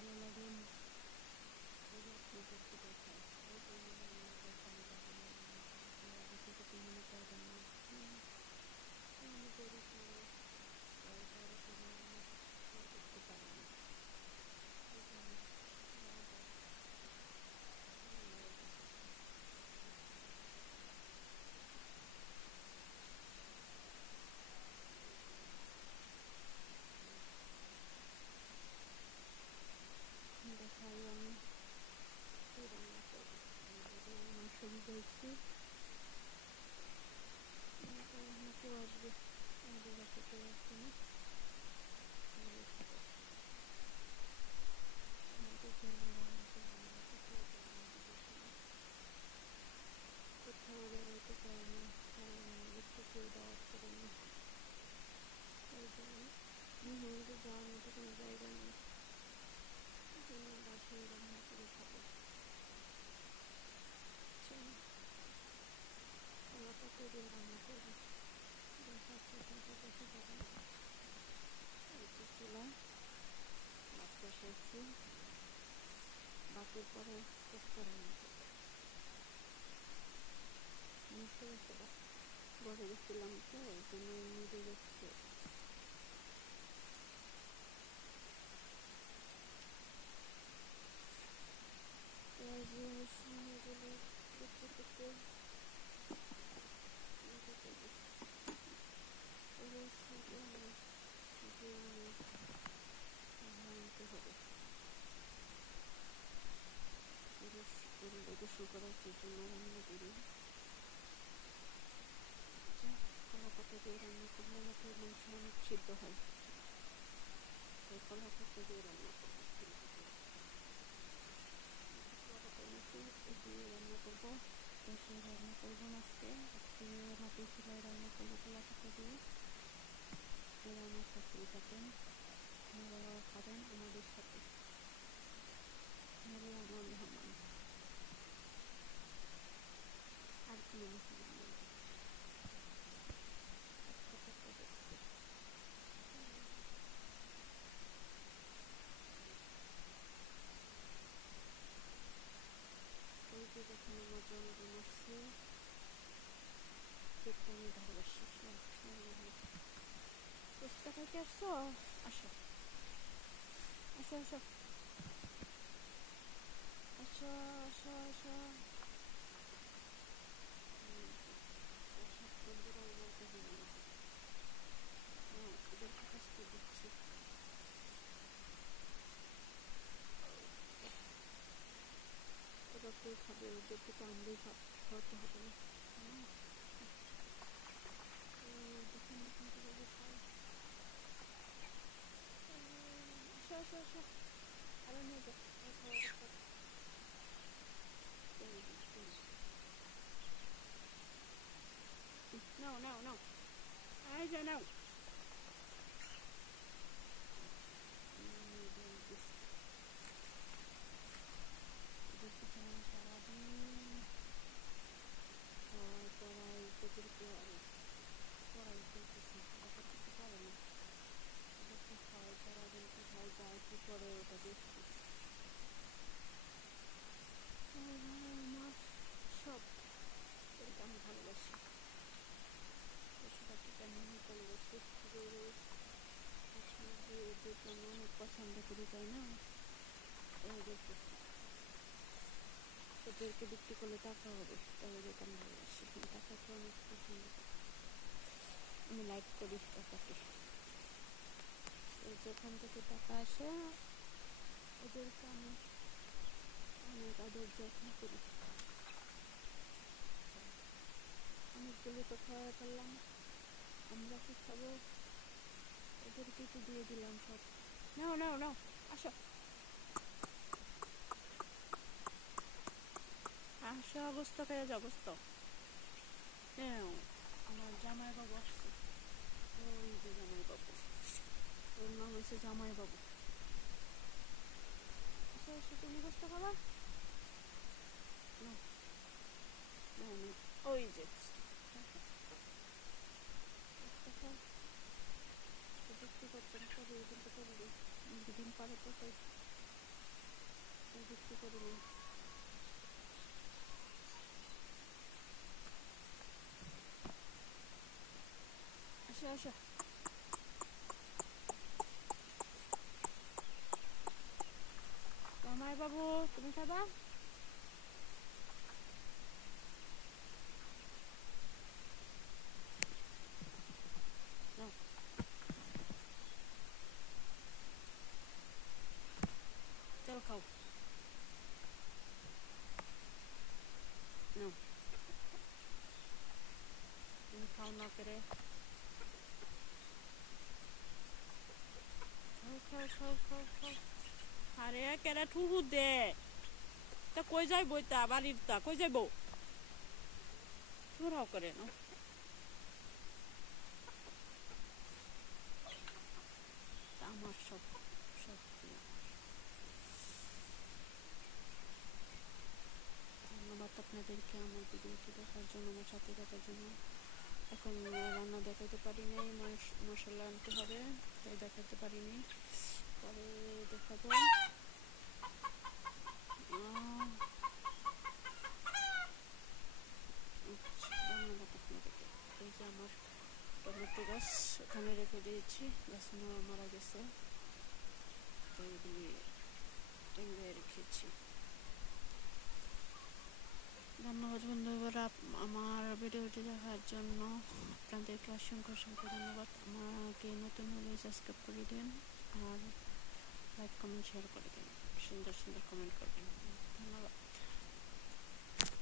ভালো লাগে আপনাদেরকে দেখায়। এই যে আমি রান্না করতাম যখন আগে থেকে তো মনে করবেন না আমি গরিব মানুষ, বড় করে অনেক শেয়ার করতে পারি না। এই যে আমার দেখাই আমি কি রান্না করবো। মাংস ভিজাইছি, কেউ আসবে, আমাদের বাসায় কেউ আসবে না, আমাদের জন্য রান্না করবো না। কোথাও বেরোতে পারি না, আমাদেরকে কেউ দাওয়াত করে না, এই জন্য আমাদের যাওয়ার মতো কোনো জায়গা নেই, এই জন্য বাসায় রান্না করে খাবো। কলা পাতা দিয়ে রান্না করবো, এই যে চুলা ভাত বসাইছি, ভাতের পরে কোফতা রান্না করবো। ঘরে গেছিলাম তো ওই জন্য নিয়ে যাচ্ছে। এগুলো করতে করতে আনতে হবে। গোসল করার জন্য রান্না করি, কলা পাতা দিয়ে রান্না করলে নাকি মাংস অনেক সিদ্ধ হয়, তাই কলা পাতা দিয়ে রান্না করবো। দিয়ে রান্না করবো, গ্যাসে রান্না করবো না। আজকে মাটির চুলায় রান্না করবো কলা পাতা দিয়ে। আপনারা আমার সাথেই থাকেন, আপনারাও খাবেন আমাদের সাথে, আপনারাই আমার মেহমান, আর কোনো মেহমান নেই। ওই যে দেখুন আমার জন্মদিন আসছে, দেখতে আমি ভালোবাসি। ফুচকা খাইতে আসছো? আসো আসো আসো আসো আসো আসো। বন্ধুরা বলতে হবে না, ওদেরকে কাজটা দিচ্ছি। ওরা কেউ খাবে, ওদেরকে তো আমরাই খাওয়াতে হবে না। দেখুন দেখুন কীভাবে খায়। আসো আসো আসো, আরো নিয়ে যাও। নাও নাও নাও, এই যে নাও। সারাদিন পড়াই ওদেরকে পড়াই চলতেছে, ওরা কিছু করে না, ওদেরকে খাওয়াই সারাদিন, কোথায় যায় কি করে ওটা দেখছি। আমার সব ওদেরকে আমি ভালোবাসি, পশুপাখিকে আমি অনেক ভালোবাসি, গরু হাঁস মুরগি ওদেরকে আমি অনেক পছন্দ করি, তাই না? ওদেরকে বিক্রি করলে টাকা হবে, তাই ওদেরকে আমি ভালোবাসি, টাকাকে অনেক পছন্দ করি, আমি লাইক করি টাকাকে। যেখান থেকে টাকা আসে ওদেরকে আমি অনেক আদর যত্ন করি। অনেকগুলো তো খাওয়া ফেললাম, আমরা কি খাবো, ওদেরকে তো দিয়ে দিলাম সব। নাও নাও নাও, আসো আসো, অবস্থ পেয়ে যাও, অবস্থ। আমার জামাই বাবু আসছে, ওই যে জামাই বাবু, ওর নাম হচ্ছে জামাই বাবু। আসো আসো, তুমি গোস্ত খাবা? ওই যে বিক্রি করতেন, কবে কিন্তু করবে, ডিম পারে তো তাই বিক্রি করে নিই। আসো আসো, জামাই বাবু তুমি খাবা? নাও, চলো খাও, নাও তুমি খাও না করে, খাও খাও খাও খাও খাও। আরে কেরা ঠুহু দে, তা কই যাইব, তা বাড়ির তা কই যাইব, ঠুরাও করে না। আমার সব সব ধন্যবাদ আপনাদেরকে আমার ভিডিওটি দেখার জন্য, আমার সাথে থাকার জন্য। এখন রান্না দেখাতে পারি নাই, মশলা আনতে হবে, তাই দেখাতে পারিনি, পরে দেখাবো। ধন্যবাদ আপনাদেরকে। এই যে আমার টমেটো গাছ ওখানে রেখে দিয়েছি, গাছ মারা গেছে, তো এগুলি টেঙ্গে রেখেছি। ধন্যবাদ বন্ধুরা আমার ভিডিওটি দেখার জন্য, আপনাদেরকে অসংখ্য অসংখ্য ধন্যবাদ। আমাকে নতুন হলে সাবস্ক্রাইব করে দিন আর লাইক কমেন্ট শেয়ার করে দিন, সুন্দর সুন্দর কমেন্ট করবেন।